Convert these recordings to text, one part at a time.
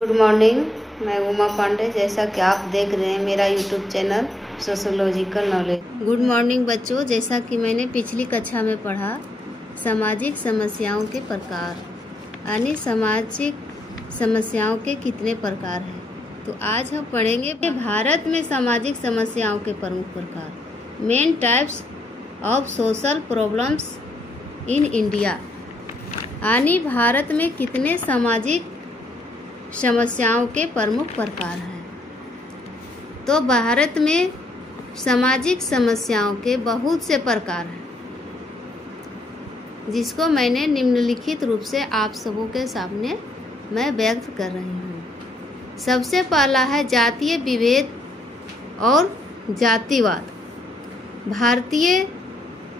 Good morning. मैं उमा पांडे। जैसा कि आप देख रहे हैं मेरा YouTube channel sociological knowledge. Good morning बच्चों। जैसा कि मैंने पिछली कक्षा में पढ़ा सामाजिक समस्याओं के प्रकार, यानी सामाजिक समस्याओं के कितने प्रकार हैं, तो आज हम पढ़ेंगे भारत में सामाजिक समस्याओं के प्रमुख प्रकार, main types of social problems in India, यानी भारत में कितने सामाजिक समस्याओं के प्रमुख प्रकार हैं। तो भारत में सामाजिक समस्याओं के बहुत से प्रकार हैं, जिसको मैंने निम्नलिखित रूप से आप सबों के सामने मैं व्यक्त कर रही हूँ। सबसे पहला है जातीय विभेद और जातिवाद। भारतीय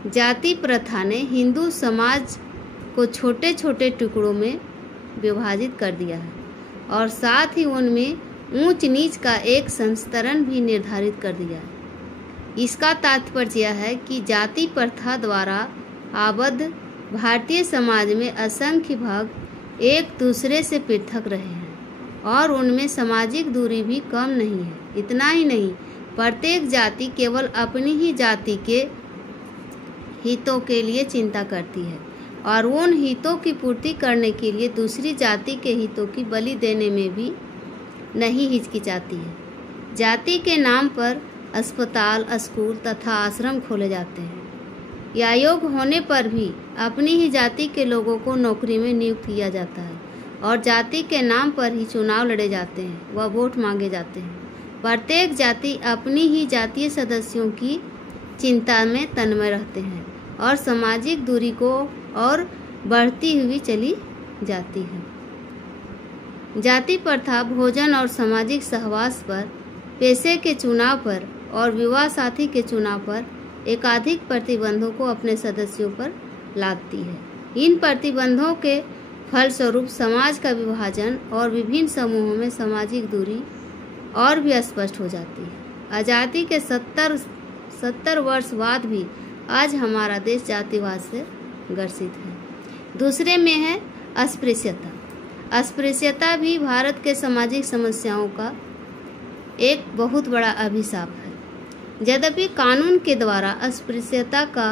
जाति प्रथा ने हिंदू समाज को छोटे छोटे टुकड़ों में विभाजित कर दिया है और साथ ही उनमें ऊंच नीच का एक संस्तरण भी निर्धारित कर दिया है। इसका तात्पर्य यह है कि जाति प्रथा द्वारा आबद्ध भारतीय समाज में असंख्य भाग एक दूसरे से पृथक रहे हैं और उनमें सामाजिक दूरी भी कम नहीं है। इतना ही नहीं, प्रत्येक जाति केवल अपनी ही जाति के हितों के लिए चिंता करती है और उन हितों की पूर्ति करने के लिए दूसरी जाति के हितों की बलि देने में भी नहीं हिचकिचाती है। जाति के नाम पर अस्पताल, स्कूल तथा आश्रम खोले जाते हैं या योग्य होने पर भी अपनी ही जाति के लोगों को नौकरी में नियुक्त किया जाता है और जाति के नाम पर ही चुनाव लड़े जाते हैं व वोट मांगे जाते हैं। प्रत्येक जाति अपनी ही जातीय सदस्यों की चिंता में तन्मय रहते हैं और सामाजिक दूरी को और बढ़ती हुई चली जाती है। जाति प्रथा भोजन और सामाजिक सहवास पर, पेशे के चुनाव पर और विवाह साथी के चुनाव पर एकाधिक प्रतिबंधों को अपने सदस्यों पर लादती है। इन प्रतिबंधों के फलस्वरूप समाज का विभाजन और विभिन्न समूहों में सामाजिक दूरी और भी स्पष्ट हो जाती है। आज़ादी के 70 वर्ष बाद भी आज हमारा देश जातिवाद से ग्रसित है। दूसरे में है अस्पृश्यता। अस्पृश्यता भी भारत के सामाजिक समस्याओं का एक बहुत बड़ा अभिशाप है। यद्यपि कानून के द्वारा अस्पृश्यता का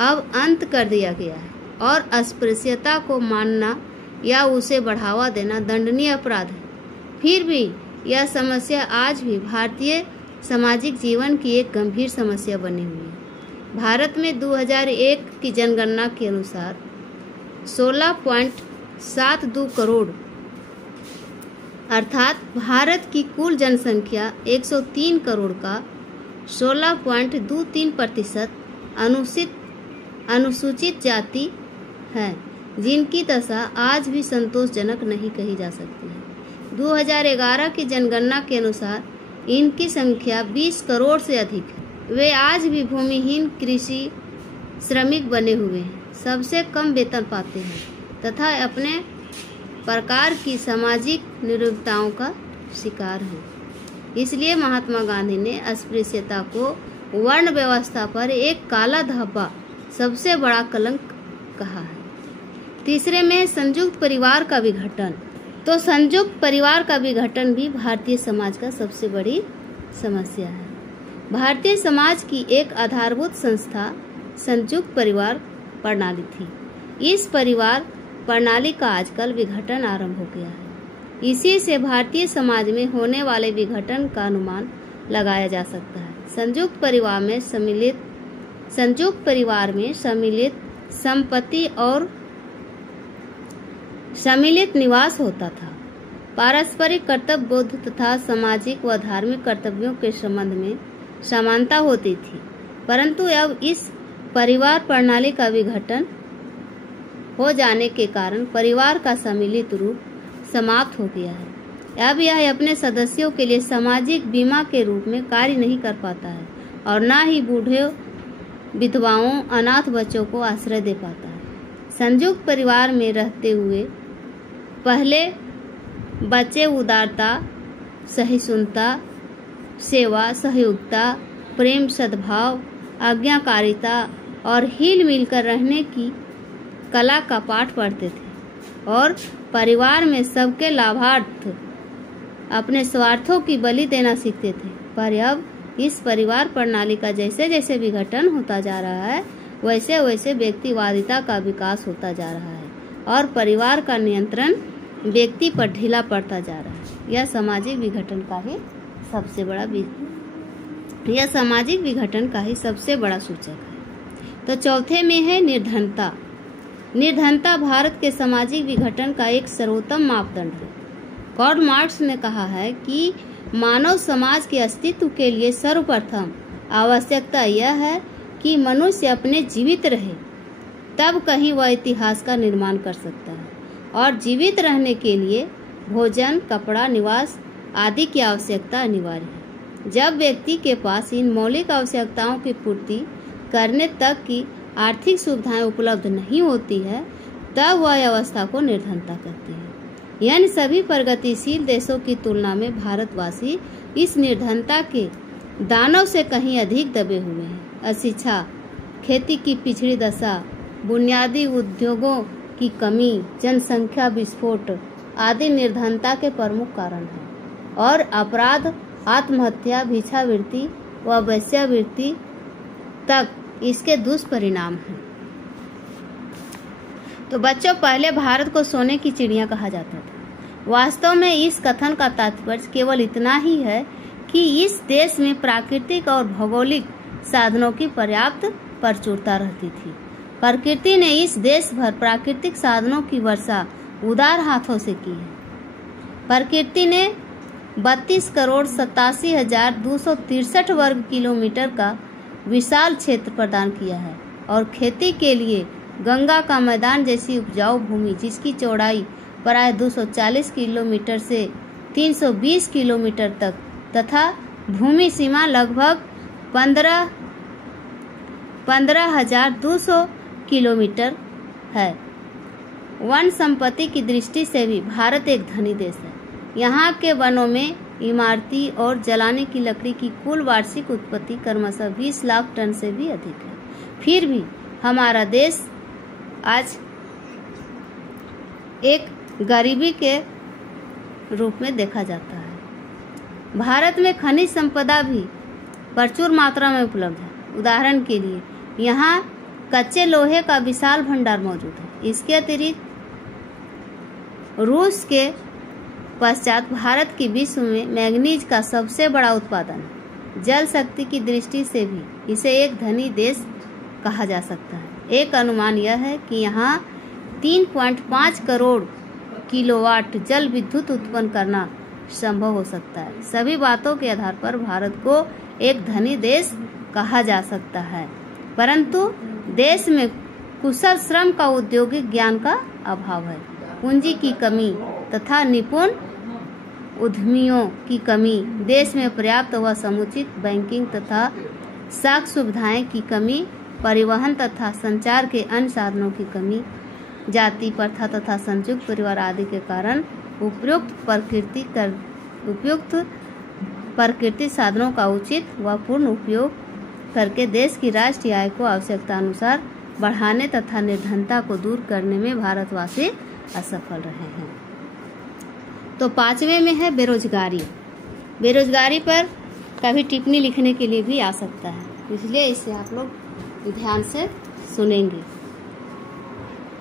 अब अंत कर दिया गया है और अस्पृश्यता को मानना या उसे बढ़ावा देना दंडनीय अपराध है, फिर भी यह समस्या आज भी भारतीय सामाजिक जीवन की एक गंभीर समस्या बनी हुई है। भारत में 2001 की जनगणना के अनुसार 16.72 करोड़ अर्थात भारत की कुल जनसंख्या 103 करोड़ का 16.23% अनुसूचित जाति है, जिनकी दशा आज भी संतोषजनक नहीं कही जा सकती है। 2011 की जनगणना के अनुसार इनकी संख्या 20 करोड़ से अधिक है। वे आज भी भूमिहीन कृषि श्रमिक बने हुए हैं, सबसे कम वेतन पाते हैं तथा अपने प्रकार की सामाजिक निरुक्तताओं का शिकार हैं। इसलिए महात्मा गांधी ने अस्पृश्यता को वर्ण व्यवस्था पर एक काला धब्बा, सबसे बड़ा कलंक कहा है। तीसरे में संयुक्त परिवार का विघटन। तो संयुक्त परिवार का विघटन भी भारतीय समाज का सबसे बड़ी समस्या है। भारतीय समाज की एक आधारभूत संस्था संयुक्त परिवार प्रणाली थी। इस परिवार प्रणाली का आजकल विघटन आरंभ हो गया है। इसी से भारतीय समाज में होने वाले विघटन का अनुमान लगाया जा सकता है। संयुक्त परिवार में सम्मिलित संपत्ति और सम्मिलित निवास होता था। पारस्परिक कर्तव्य बोध तथा सामाजिक व धार्मिक कर्तव्यों के संबंध में समानता होती थी, परंतु अब इस परिवार प्रणाली का विघटन हो जाने के कारण परिवार का सम्मिलित रूप समाप्त हो गया है। अब यह अपने सदस्यों के लिए सामाजिक बीमा के रूप में कार्य नहीं कर पाता है और न ही बूढ़े, विधवाओं, अनाथ बच्चों को आश्रय दे पाता है। संयुक्त परिवार में रहते हुए पहले बच्चे उदारता, सहिष्णुता, सेवा, सहयोगिता, प्रेम, सद्भाव, आज्ञाकारिता और हिल मिलकर रहने की कला का पाठ पढ़ते थे और परिवार में सबके लाभार्थ अपने स्वार्थों की बलि देना सीखते थे, पर अब इस परिवार प्रणाली का जैसे जैसे विघटन होता जा रहा है वैसे वैसे व्यक्तिवादिता का विकास होता जा रहा है और परिवार का नियंत्रण व्यक्ति पर ढीला पड़ता जा रहा है। यह सामाजिक विघटन का ही सबसे बड़ा सूचक है। तो चौथे में है निर्धनता। निर्धनता भारत के सामाजिक विघटन का एक सर्वोत्तम मापदंड है। कार्ल मार्क्स ने कहा है कि मानव समाज के अस्तित्व के लिए सर्वप्रथम आवश्यकता यह है कि मनुष्य अपने जीवित रहे, तब कहीं वह इतिहास का निर्माण कर सकता है। और जीवित रहने के लिए भोजन, कपड़ा, निवास आदि की आवश्यकता अनिवार्य है। जब व्यक्ति के पास इन मौलिक आवश्यकताओं की पूर्ति करने तक की आर्थिक सुविधाएं उपलब्ध नहीं होती है, तब वह अवस्था को निर्धनता कहते हैं। यानी सभी प्रगतिशील देशों की तुलना में भारतवासी इस निर्धनता के दानव से कहीं अधिक दबे हुए हैं। अशिक्षा, खेती की पिछड़ी दशा, बुनियादी उद्योगों की कमी, जनसंख्या विस्फोट आदि निर्धनता के प्रमुख कारण हैं। और अपराध, आत्महत्या, भिक्षावृत्ति व वेश्यावृत्ति तक इसके दुष्परिणाम हैं। तो बच्चों, पहले भारत को सोने की चिड़िया कहा जाता था। वास्तव में इस कथन का तात्पर्य केवल इतना ही है कि इस देश में प्राकृतिक और भौगोलिक साधनों की पर्याप्त प्रचुरता रहती थी। प्रकृति ने इस देश भर प्राकृतिक साधनों की वर्षा उदार हाथों से की है। प्रकृति ने 32,87,263 वर्ग किलोमीटर का विशाल क्षेत्र प्रदान किया है और खेती के लिए गंगा का मैदान जैसी उपजाऊ भूमि, जिसकी चौड़ाई प्राय 240 किलोमीटर से 320 किलोमीटर तक तथा भूमि सीमा लगभग 15,200 किलोमीटर है। वन संपत्ति की दृष्टि से भी भारत एक धनी देश है। यहाँ के वनों में इमारती और जलाने की लकड़ी की कुल वार्षिक उत्पत्ति क्रमशः 20 लाख टन से भी अधिक है। फिर भी हमारा देश आज एक गरीबी के रूप में देखा जाता है। भारत में खनिज संपदा भी प्रचुर मात्रा में उपलब्ध है। उदाहरण के लिए यहाँ कच्चे लोहे का विशाल भंडार मौजूद है। इसके अतिरिक्त रूस के पश्चात भारत की विश्व में मैंगनीज का सबसे बड़ा उत्पादन है। जल शक्ति की दृष्टि से भी इसे एक धनी देश कहा जा सकता है। एक अनुमान यह है कि यहाँ 3.5 करोड़ किलोवाट जल विद्युत उत्पन्न करना संभव हो सकता है। सभी बातों के आधार पर भारत को एक धनी देश कहा जा सकता है, परंतु देश में कुशल श्रम का औद्योगिक ज्ञान का अभाव है। पूंजी की कमी तथा निपुण उद्यमियों की कमी, देश में पर्याप्त व समुचित बैंकिंग तथा साख सुविधाएं की कमी, परिवहन तथा संचार के अन्य साधनों की कमी, जाति प्रथा तथा संयुक्त परिवार आदि के कारण उपयुक्त प्रकृति साधनों का उचित व पूर्ण उपयोग करके देश की राष्ट्रीय आय को आवश्यकता अनुसार बढ़ाने तथा निर्धनता को दूर करने में भारतवासी असफल रहे हैं। तो 5वें में है बेरोजगारी। बेरोजगारी पर कभी टिप्पणी लिखने के लिए भी आ सकता है, इसलिए इसे आप लोग ध्यान से सुनेंगे।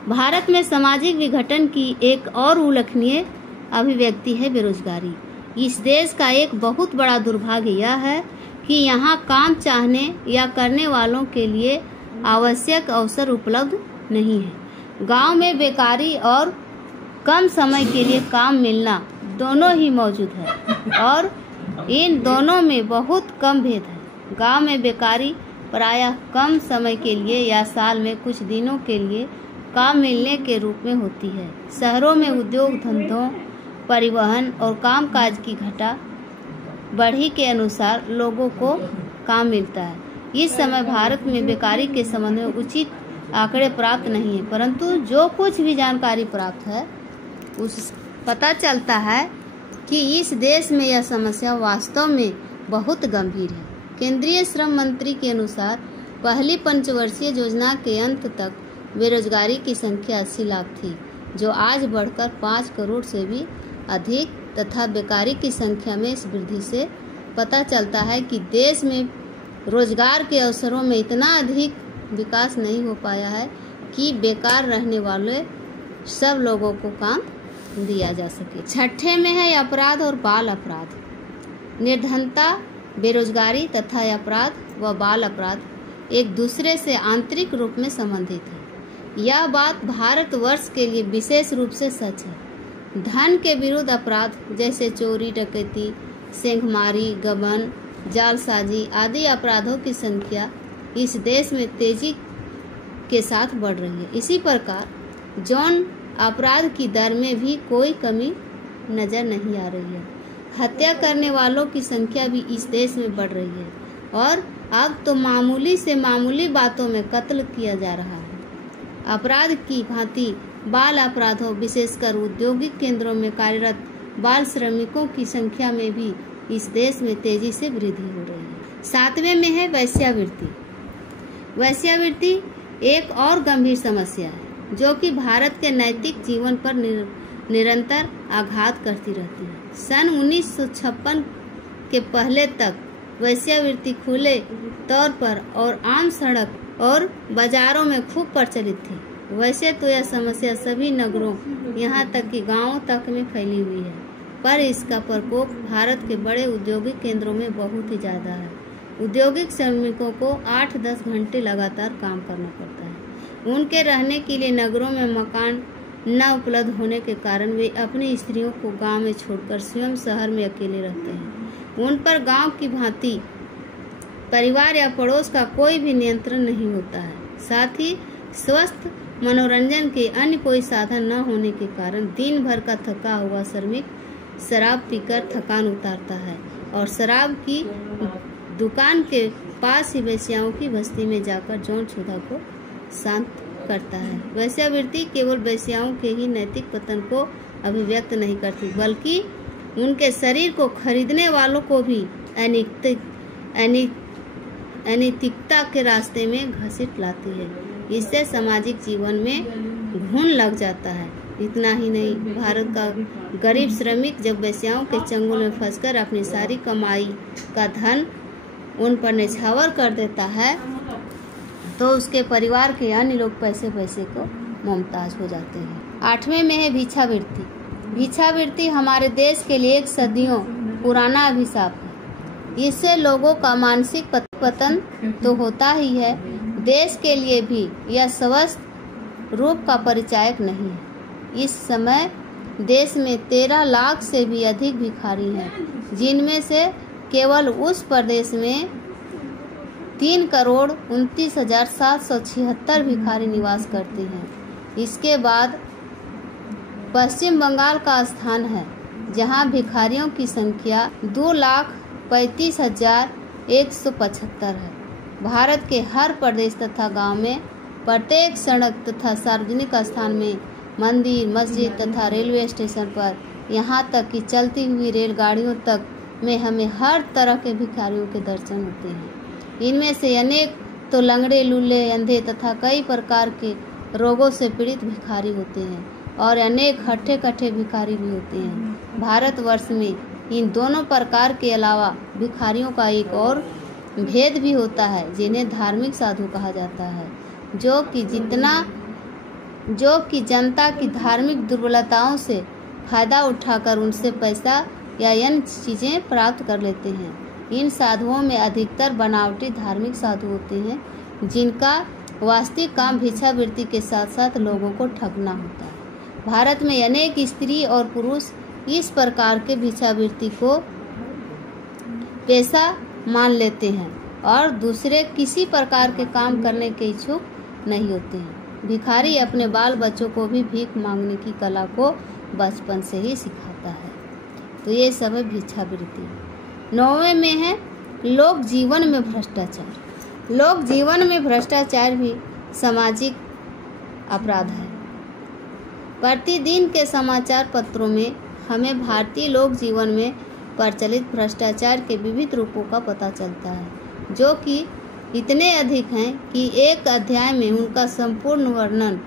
भारत में सामाजिक विघटन की एक और उल्लेखनीय अभिव्यक्ति है बेरोजगारी। इस देश का एक बहुत बड़ा दुर्भाग्य यह है कि यहाँ काम चाहने या करने वालों के लिए आवश्यक अवसर उपलब्ध नहीं है। गांव में बेकारी और कम समय के लिए काम मिलना दोनों ही मौजूद है और इन दोनों में बहुत कम भेद है। गांव में बेकारी प्रायः कम समय के लिए या साल में कुछ दिनों के लिए काम मिलने के रूप में होती है। शहरों में उद्योग धंधों, परिवहन और कामकाज की घटा बढ़ी के अनुसार लोगों को काम मिलता है। इस समय भारत में बेकारी के संबंध में उचित आंकड़े प्राप्त नहीं है, परंतु जो कुछ भी जानकारी प्राप्त है उस पता चलता है कि इस देश में यह समस्या वास्तव में बहुत गंभीर है। केंद्रीय श्रम मंत्री के अनुसार पहली पंचवर्षीय योजना के अंत तक बेरोजगारी की संख्या 80 लाख थी, जो आज बढ़कर 5 करोड़ से भी अधिक तथा बेकारी की संख्या में इस वृद्धि से पता चलता है कि देश में रोजगार के अवसरों में इतना अधिक विकास नहीं हो पाया है कि बेकार रहने वाले सब लोगों को काम दिया जा सके। छठे में है अपराध और बाल अपराध। निर्धनता, बेरोजगारी तथा अपराध व बाल अपराध एक दूसरे से आंतरिक रूप में संबंधित है। यह बात भारतवर्ष के लिए विशेष रूप से सच है। धन के विरुद्ध अपराध जैसे चोरी, डकैती, सेंधमारी, गबन, जालसाजी आदि अपराधों की संख्या इस देश में तेजी के साथ बढ़ रही है। इसी प्रकार यौन अपराध की दर में भी कोई कमी नजर नहीं आ रही है। हत्या करने वालों की संख्या भी इस देश में बढ़ रही है और अब तो मामूली से मामूली बातों में कत्ल किया जा रहा है। अपराध की भांति बाल अपराधों, विशेषकर औद्योगिक केंद्रों में कार्यरत बाल श्रमिकों की संख्या में भी इस देश में तेजी से वृद्धि हो रही है। सातवें में है वेश्यावृत्ति। वेश्यावृत्ति एक और गंभीर समस्या है जो कि भारत के नैतिक जीवन पर निरंतर आघात करती रहती है। सन 1956 के पहले तक वेश्यावृत्ति खुले तौर पर और आम सड़क और बाजारों में खूब प्रचलित थी। वैसे तो यह समस्या सभी नगरों यहाँ तक कि गांवों तक में फैली हुई है, पर इसका प्रकोप भारत के बड़े औद्योगिक केंद्रों में बहुत ही ज़्यादा है। औद्योगिक श्रमिकों को 8-10 घंटे लगातार काम करना पड़ता है। उनके रहने के लिए नगरों में मकान न उपलब्ध होने के कारण वे अपनी स्त्रियों को गांव में छोड़कर स्वयं शहर में अकेले रहते हैं। उन पर गांव की भांति परिवार या पड़ोस का कोई भी नियंत्रण नहीं होता है। साथ ही स्वस्थ मनोरंजन के अन्य कोई साधन न होने के कारण दिन भर का थका हुआ श्रमिक शराब पीकर थकान उतारता है और शराब की दुकान के पास ही वेश्याओं की बस्ती में जाकर यौन क्षुधा को शांत करता है। वेश्यावृत्ति केवल वेश्याओं के ही नैतिक पतन को अभिव्यक्त नहीं करती, बल्कि उनके शरीर को खरीदने वालों को भी अनैतिकता के रास्ते में घसीट लाती है। इससे सामाजिक जीवन में घुन लग जाता है। इतना ही नहीं, भारत का गरीब श्रमिक जब वेश्याओं के चंगुल में फंसकर अपनी सारी कमाई का धन उन पर न्यौछावर कर देता है तो उसके परिवार के अन्य लोग पैसे को मुमताज हो जाते हैं। आठवें में है भिक्षावृत्ति। भिक्षावृत्ति हमारे देश के लिए एक सदियों पुराना अभिशाप है। इससे लोगों का मानसिक पतन तो होता ही है, देश के लिए भी यह स्वस्थ रूप का परिचायक नहीं है। इस समय देश में 13 लाख से भी अधिक भिखारी हैं, जिनमें से केवल उस प्रदेश में 3,29,776 भिखारी निवास करते हैं। इसके बाद पश्चिम बंगाल का स्थान है, जहां भिखारियों की संख्या 2,35,175 है। भारत के हर प्रदेश तथा गांव में प्रत्येक सड़क तथा सार्वजनिक स्थान में, मंदिर, मस्जिद तथा रेलवे स्टेशन पर, यहाँ तक कि चलती हुई रेलगाड़ियों तक में हमें हर तरह के भिखारियों के दर्शन होते हैं। इनमें से अनेक तो लंगड़े, लूले, अंधे तथा कई प्रकार के रोगों से पीड़ित भिखारी होते हैं और अनेक हट्ठे कट्ठे भिखारी भी होते हैं। भारतवर्ष में इन दोनों प्रकार के अलावा भिखारियों का एक और भेद भी होता है, जिन्हें धार्मिक साधु कहा जाता है, जो कि जनता की धार्मिक दुर्बलताओं से फायदा उठाकर उनसे पैसा या अन्य चीज़ें प्राप्त कर लेते हैं। इन साधुओं में अधिकतर बनावटी धार्मिक साधु होते हैं, जिनका वास्तविक काम भिक्षावृत्ति के साथ साथ लोगों को ठगना होता है। भारत में अनेक स्त्री और पुरुष इस प्रकार के भिक्षावृत्ति को पेशा मान लेते हैं और दूसरे किसी प्रकार के काम करने के इच्छुक नहीं होते हैं। भिखारी अपने बाल बच्चों को भी भीख मांगने की कला को बचपन से ही सिखाता है। तो ये सब है भिक्षावृत्ति। 9वें में है लोक जीवन में भ्रष्टाचार। लोक जीवन में भ्रष्टाचार भी सामाजिक अपराध है। प्रतिदिन के समाचार पत्रों में हमें भारतीय लोक जीवन में प्रचलित भ्रष्टाचार के विविध रूपों का पता चलता है, जो कि इतने अधिक हैं कि एक अध्याय में उनका संपूर्ण वर्णन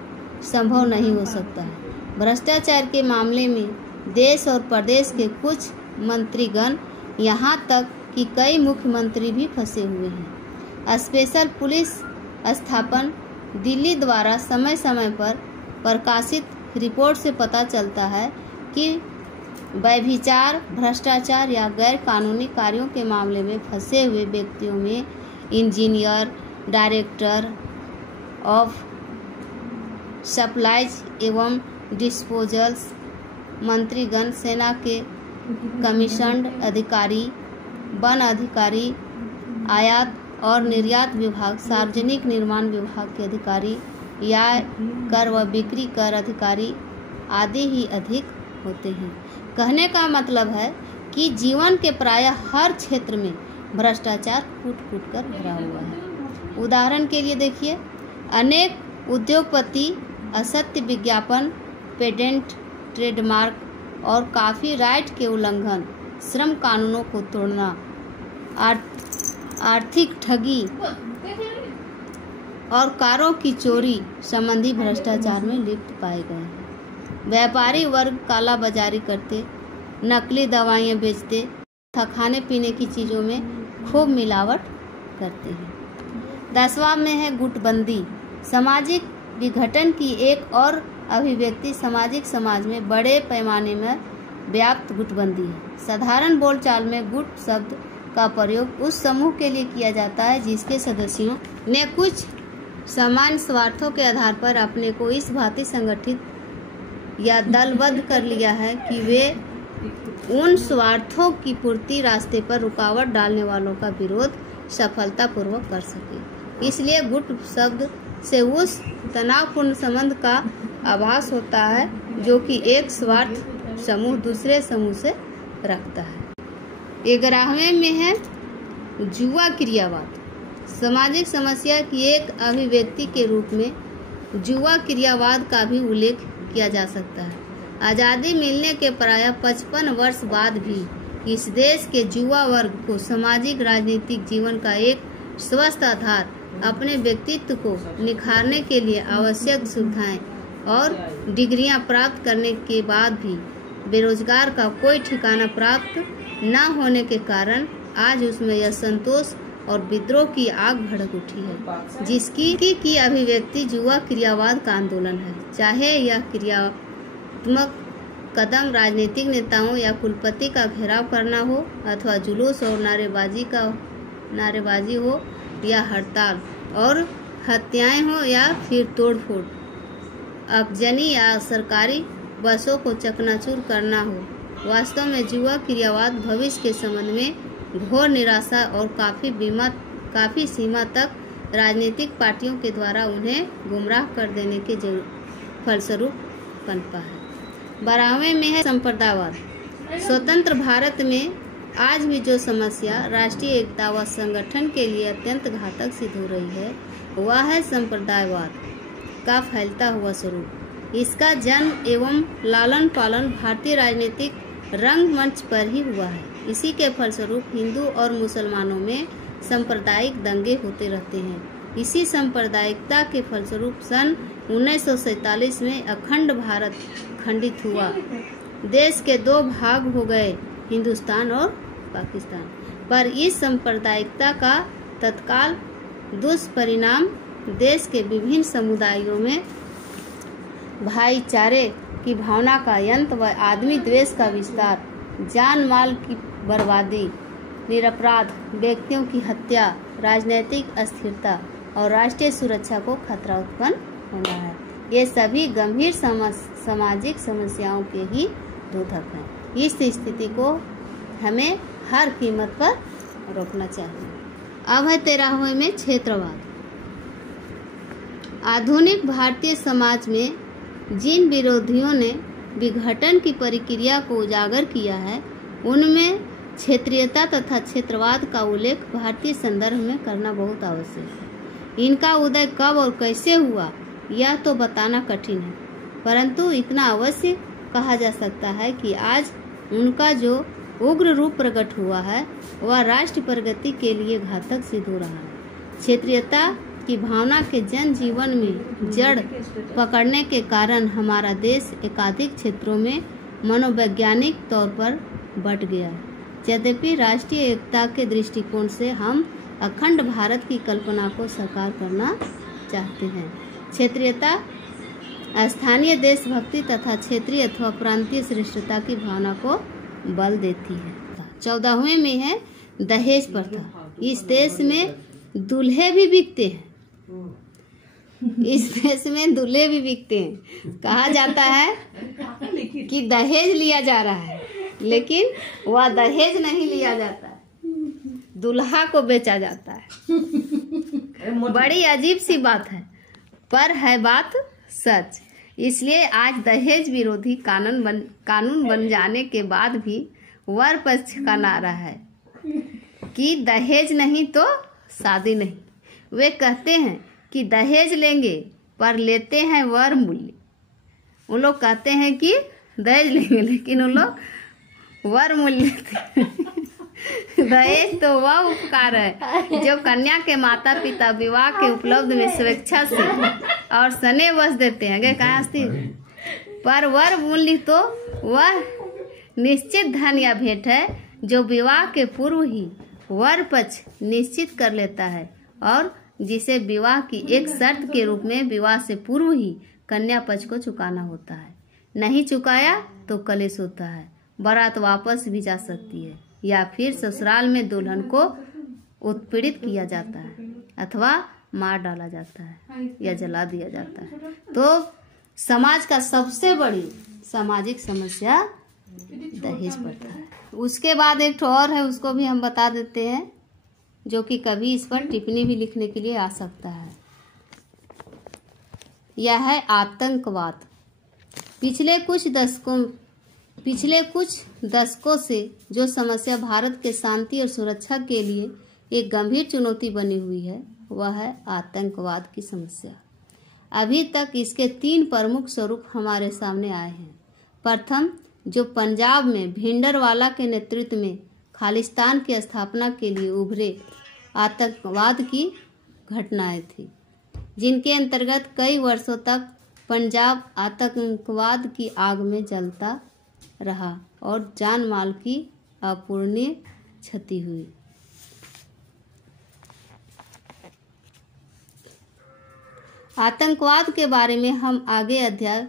संभव नहीं हो सकता है। भ्रष्टाचार के मामले में देश और प्रदेश के कुछ मंत्रीगण, यहाँ तक कि कई मुख्यमंत्री भी फंसे हुए हैं। स्पेशल पुलिस स्थापन दिल्ली द्वारा समय समय पर प्रकाशित रिपोर्ट से पता चलता है कि व्यभिचार, भ्रष्टाचार या गैर कानूनी कार्यों के मामले में फंसे हुए व्यक्तियों में इंजीनियर, डायरेक्टर ऑफ सप्लाईज एवं डिस्पोजल्स, मंत्रीगण, सेना के कमीशन्ड अधिकारी, वन अधिकारी, आयात और निर्यात विभाग, सार्वजनिक निर्माण विभाग के अधिकारी या कर व बिक्री कर अधिकारी आदि ही अधिक होते हैं। कहने का मतलब है कि जीवन के प्रायः हर क्षेत्र में भ्रष्टाचार कूट कर भरा हुआ है। उदाहरण के लिए देखिए, अनेक उद्योगपति असत्य विज्ञापन, पेटेंट, ट्रेडमार्क और कॉपीराइट के उल्लंघन, श्रम कानूनों को तोड़ना, आर्थिक ठगी और कारों की चोरी संबंधी भ्रष्टाचार में लिप्त पाए गए हैं। व्यापारी वर्ग काला बाजारी करते, नकली दवाइयाँ बेचते तथा खाने पीने की चीज़ों में खूब मिलावट करते हैं। 10वां में है गुटबंदी। सामाजिक विघटन की एक और अभिव्यक्ति सामाजिक समाज में बड़े पैमाने में व्याप्त गुटबंदी है। साधारण बोलचाल में गुट शब्द का प्रयोग उस समूह के लिए किया जाता है जिसके सदस्यों ने कुछ सामान्य स्वार्थों के आधार पर अपने को इस भांति संगठित या दलबद्ध कर लिया है कि वे उन स्वार्थों की पूर्ति रास्ते पर रुकावट डालने वालों का विरोध सफलतापूर्वक कर सके। इसलिए गुट शब्द से उस तनावपूर्ण संबंध का आभास होता है जो कि एक स्वार्थ समूह दूसरे समूह से रखता है। 11वें में है जुआ क्रियावाद। सामाजिक समस्या की एक अभिव्यक्ति के रूप में जुआ क्रियावाद का भी उल्लेख किया जा सकता है। आज़ादी मिलने के प्रायः 55 वर्ष बाद भी इस देश के युवा वर्ग को सामाजिक राजनीतिक जीवन का एक स्वस्थ आधार, अपने व्यक्तित्व को निखारने के लिए आवश्यक सुविधाएं और डिग्रियां प्राप्त करने के बाद भी बेरोजगार का कोई ठिकाना प्राप्त न होने के कारण आज उसमें असंतोष और विद्रोह की आग भड़क उठी है, जिसकी की अभिव्यक्ति युवा क्रियावाद का आंदोलन है। चाहे यह क्रियात्मक कदम राजनीतिक नेताओं या कुलपति का घेराव करना हो अथवा जुलूस और नारेबाजी हो या हड़ताल और हत्याएं हो या फिर तोड़फोड़, आगजनी या सरकारी बसों को चकनाचूर करना हो। वास्तव में युवा क्रियावाद भविष्य के संबंध में घोर निराशा और काफी सीमा तक राजनीतिक पार्टियों के द्वारा उन्हें गुमराह कर देने के फलस्वरूप पनपा है। 12वें में है संप्रदायवाद। स्वतंत्र भारत में आज भी जो समस्या राष्ट्रीय एकता व संगठन के लिए अत्यंत घातक सिद्ध हो रही है वह है संप्रदायवाद का फैलता हुआ स्वरूप। इसका जन्म एवं लालन पालन भारतीय राजनीतिक रंगमंच पर ही हुआ है। इसी के फलस्वरूप हिंदू और मुसलमानों में सांप्रदायिक दंगे होते रहते हैं। इसी सांप्रदायिकता के फलस्वरूप सन 1947 में अखंड भारत खंडित हुआ। देश के 2 भाग हो गए, हिंदुस्तान और पाकिस्तान। पर इस सांप्रदायिकता का तत्काल दुष्परिणाम देश के विभिन्न समुदायों में भाईचारे की भावना का अंत व आदमी द्वेष का विस्तार, जान माल की बर्बादी, निरपराध व्यक्तियों की हत्या, राजनीतिक अस्थिरता और राष्ट्रीय सुरक्षा को खतरा उत्पन्न होना है। ये सभी गंभीर सामाजिक समस्याओं के ही द्योतक हैं। इस स्थिति को हमें हर कीमत पर रोकना चाहिए। अब है 13वें में क्षेत्रवाद। आधुनिक भारतीय समाज में जिन विरोधियों ने विघटन की प्रक्रिया को उजागर किया है उनमें क्षेत्रीयता तथा क्षेत्रवाद का उल्लेख भारतीय संदर्भ में करना बहुत आवश्यक है। इनका उदय कब और कैसे हुआ यह तो बताना कठिन है, परंतु इतना अवश्य कहा जा सकता है कि आज उनका जो उग्र रूप प्रकट हुआ है वह राष्ट्र प्रगति के लिए घातक सिद्ध हो रहा है। क्षेत्रीयता की भावना के जन जीवन में जड़ पकड़ने के कारण हमारा देश एकाधिक क्षेत्रों में मनोवैज्ञानिक तौर पर बट गया है। यद्यपि राष्ट्रीय एकता के दृष्टिकोण से हम अखंड भारत की कल्पना को साकार करना चाहते हैं। क्षेत्रीयता स्थानीय देशभक्ति तथा क्षेत्रीय अथवा प्रांतीय श्रेष्ठता की भावना को बल देती है। 14वें में है दहेज प्रथा। इस देश में दूल्हे भी बिकते हैं। इस देश में दूल्हे भी बिकते हैं। कहा जाता है कि दहेज लिया जा रहा है, लेकिन वह दहेज नहीं लिया जाता है, दूल्हा को बेचा जाता है। बड़ी अजीब सी बात है, पर है बात सच। इसलिए आज दहेज विरोधी कानून बन जाने के बाद भी वर पक्ष का नारा है कि दहेज नहीं तो शादी नहीं। वे कहते हैं कि दहेज लेंगे पर लेते हैं वर मूल्य। उन लोग कहते हैं कि दहेज लेंगे, लेकिन उन लोग वर मूल्य लेते हैं। दहेज तो वह उपकार है जो कन्या के माता पिता विवाह के उपलब्ध में स्वेच्छा से और स्नेहवश देते हैं। अगर कहाँ पर वर मूल्य तो वह निश्चित धन या भेंट है जो विवाह के पूर्व ही वर पक्ष निश्चित कर लेता है और जिसे विवाह की एक शर्त के रूप में विवाह से पूर्व ही कन्या पक्ष को चुकाना होता है। नहीं चुकाया तो कलेश होता है, बारात वापस भी जा सकती है या फिर ससुराल में दुल्हन को उत्पीड़ित किया जाता है अथवा मार डाला जाता है या जला दिया जाता है। तो समाज का सबसे बड़ी सामाजिक समस्या दहेज प्रथा है। उसके बाद एक और है, उसको भी हम बता देते हैं, जो कि कभी इस पर टिप्पणी भी लिखने के लिए आ सकता है। यह है आतंकवाद। पिछले कुछ दशकों से जो समस्या भारत के शांति और सुरक्षा के लिए एक गंभीर चुनौती बनी हुई है, वह है आतंकवाद की समस्या। अभी तक इसके 3 प्रमुख स्वरूप हमारे सामने आए हैं। प्रथम, जो पंजाब में भिंडरवाला के नेतृत्व में खालिस्तान की स्थापना के लिए उभरे आतंकवाद की घटनाएं थी, जिनके अंतर्गत कई वर्षों तक पंजाब आतंकवाद की आग में जलता रहा और जान माल की अपूरणीय क्षति हुई। आतंकवाद के बारे में हम आगे अध्याय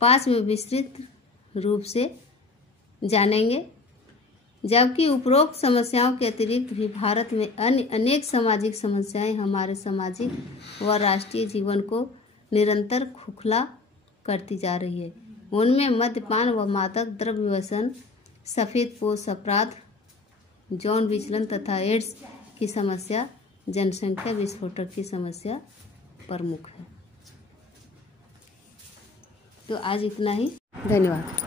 5 में विस्तृत रूप से जानेंगे, जबकि उपरोक्त समस्याओं के अतिरिक्त भी भारत में अन्य अनेक सामाजिक समस्याएं हमारे सामाजिक व राष्ट्रीय जीवन को निरंतर खोखला करती जा रही है। उनमें मद्यपान व मादक द्रव्य व्यसन, सफेदपोश अपराध, यौन विचलन तथा एड्स की समस्या, जनसंख्या विस्फोटक की समस्या प्रमुख है। तो आज इतना ही। धन्यवाद।